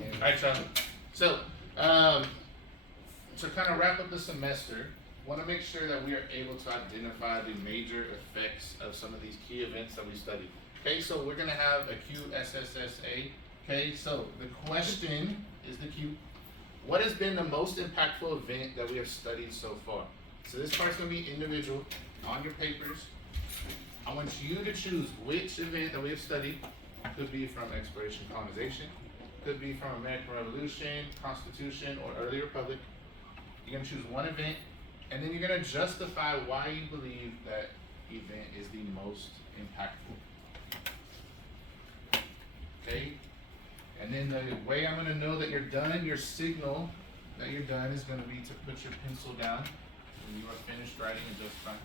All right, y'all. So, to kind of wrap up the semester, want to make sure that we are able to identify the major effects of some of these key events that we studied. Okay, so we're gonna have a QSSSA. Okay, so the question is the Q. What has been the most impactful event that we have studied so far? So this part's gonna be individual on your papers. I want you to choose which event that we have studied. Could be from exploration, colonization. Could be from American Revolution, Constitution, or early Republic. You're gonna choose one event, and then you're gonna justify why you believe that event is the most impactful. Okay? And then the way I'm gonna know that you're done, your signal that you're done is gonna be to put your pencil down when you are finished writing and justifying.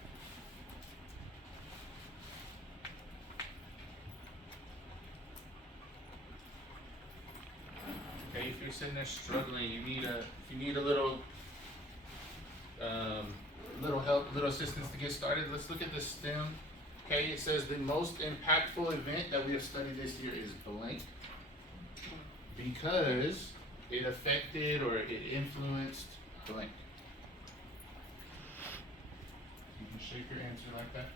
Okay, if you're sitting there struggling, if you need a little help, little assistance to get started, let's look at the STEM. Okay, it says the most impactful event that we have studied this year is blank because it affected or it influenced blank. You can shake your answer like that.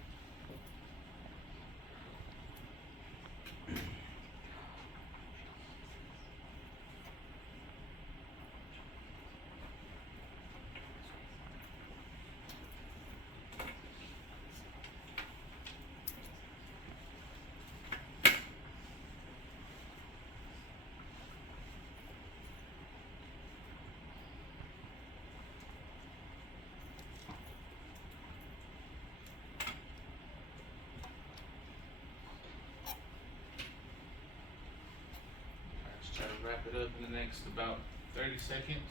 Let's try to wrap it up in the next about 30 seconds.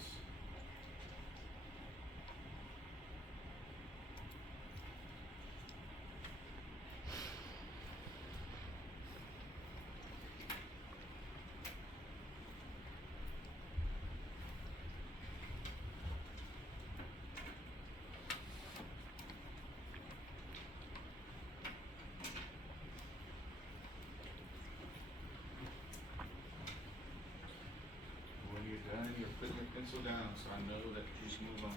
When you're done, you're putting your pencil down so I know that you should move on.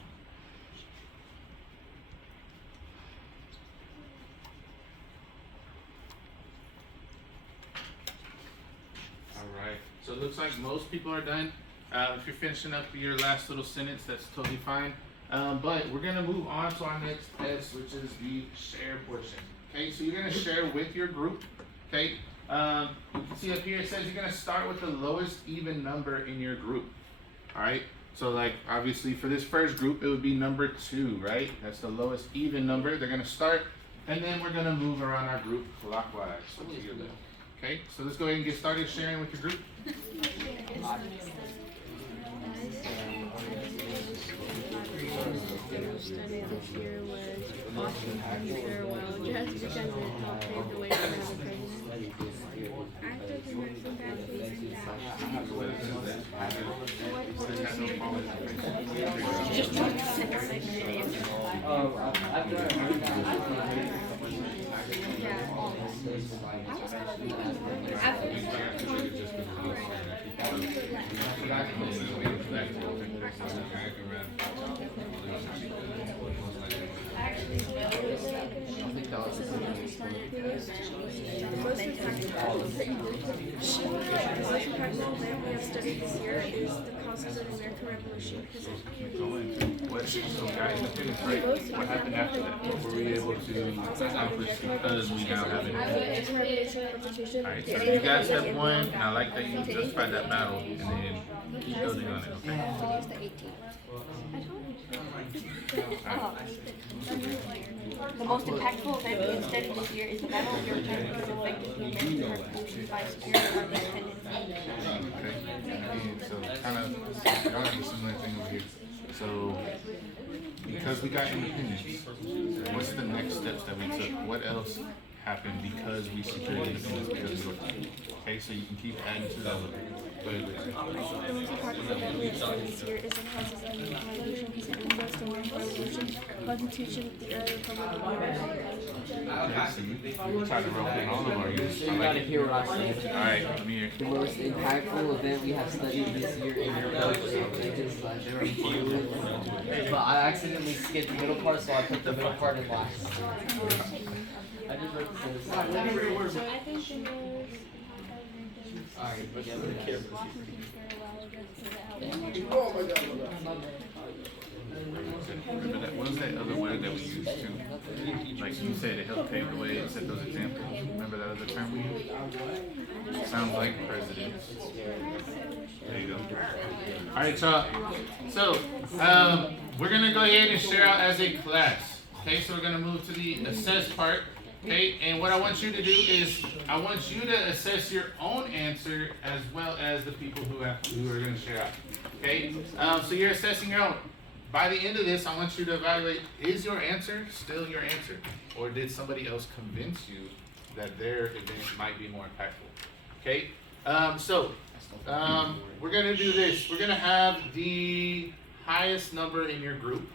Alright, so it looks like most people are done. If you're finishing up your last little sentence, that's totally fine. But we're gonna move on to our next test, which is the share portion. Okay, so you're gonna share with your group. Okay, you can see up here it says you're gonna start with the lowest even number in your group. Alright, so like obviously for this first group it would be number 2, right? That's the lowest even number. They're gonna start, and then we're gonna move around our group clockwise. So to your left. Okay, so let's go ahead and get started sharing with your group. Study this year was Washington's farewell, just because it helped pave the way for the president. After the Nixon graduation, just trying to set your The most impactful event we have studied this year is the causes of the American Revolution, because So got independence, right? What happened after that? Were we able to accomplish because we now have independence? Alright, so you guys have won, and I like that you justified that battle, and then keep building on it, okay? The most impactful event we have studied this year is the Battle of Yorktown, because it affected the American Revolution by securing our independence. Okay, and so kind of, y'all have a similar thing over here. So, because we got independence, what's the next steps that we took? What else happened because we secured independence because of Yorktown? Okay, so you can keep adding to that. Go ahead, Lisa. I think the most impactful event we have started this year is the causes of the American Revolution because it influenced the American Revolution, Constitution, the early Republic of the US. You tried to rope in all of our youth. You gotta hear what I said. Alright, let me hear. The most impactful event we have studied this year in your program is there are few, but I accidentally skipped the middle part, so I put the middle part in last. I just wrote the So I think the most impactful event Alright, but yeah, is careful. Washington's farewell address to the Remember that? What was that other word that we used too? Like you said, it helped pave the way and set those examples. Remember that other term we used? Sounds like presidents. There you go. Alright, y'all. So, we're gonna go ahead and share out as a class. Okay, so we're gonna move to the assess part. Okay, and what I want you to do is I want you to assess your own answer as well as the people who are going to share out. Okay, so you're assessing your own. By the end of this, I want you to evaluate: is your answer still your answer, or did somebody else convince you that their event might be more impactful? Okay, we're going to do this. We're going to have the highest number in your group.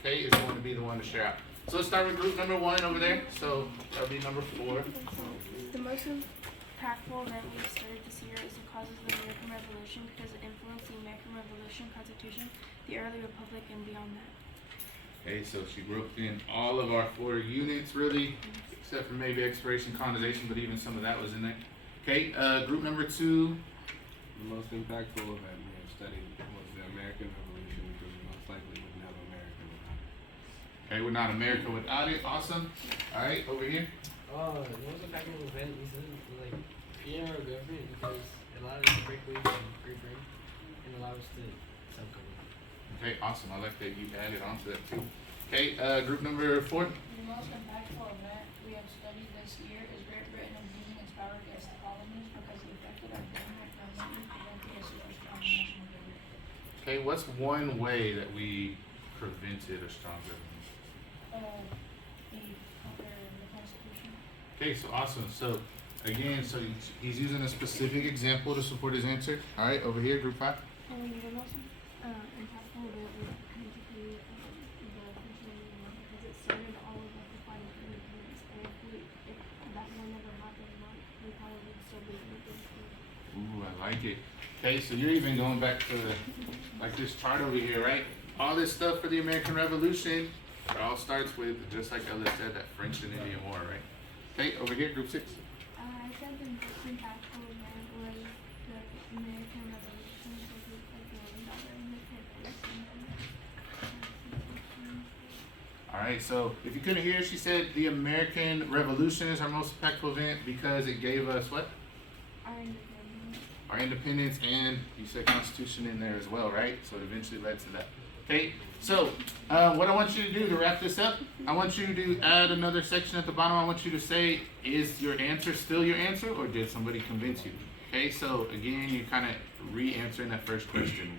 Okay, is going to be the one to share out. So let's start with group number 1 over there. So that'll be number 4. The most impactful event we've studied this year is the causes of the American Revolution because it influenced the American Revolution, Constitution, the early Republic, and beyond that. Okay, so she roped in all of our 4 units really, except for maybe exploration, colonization, but even some of that was in there. Okay, group number 2. The most impactful event we have studied was the American Revolution because we most likely wouldn't have America without it. Okay, we're not America without it. Awesome. All right, over here. The most impactful event we said like creating our government because it allowed us to break away from free trade and allow us to self-govern. Okay, awesome. I like that you added on to that too. Okay, group number 4. The most impactful event we have studied this year is Great Britain abusing its power against the colonies because it affected our government permanently, preventing a super strong national government. Okay, what's one way that we prevented a strong government? The Constitution. Okay, so awesome. So again, so he's using a specific example to support his answer. All right, over here, group 5. The most impactful event was basically the French Navy War because it started all of us to fight for independence. And if that war never happened, we probably would still be independent. Ooh, I like it. Okay, so you're even going back to like this chart over here, right? All this stuff for the American Revolution, it all starts with, just like Ella said, that French and Indian War, right? Okay, over here, group 6. I said the most impactful event was the American Revolution because it like got our independence. All right, so if you couldn't hear, she said the American Revolution is our most impactful event because it gave us what? Our independence. Our independence, and you said Constitution in there as well, right? So it eventually led to that. Okay, so what I want you to do to wrap this up, I want you to add another section at the bottom. I want you to say, is your answer still your answer, or did somebody convince you? Okay, so again, you're kind of re-answering that first question.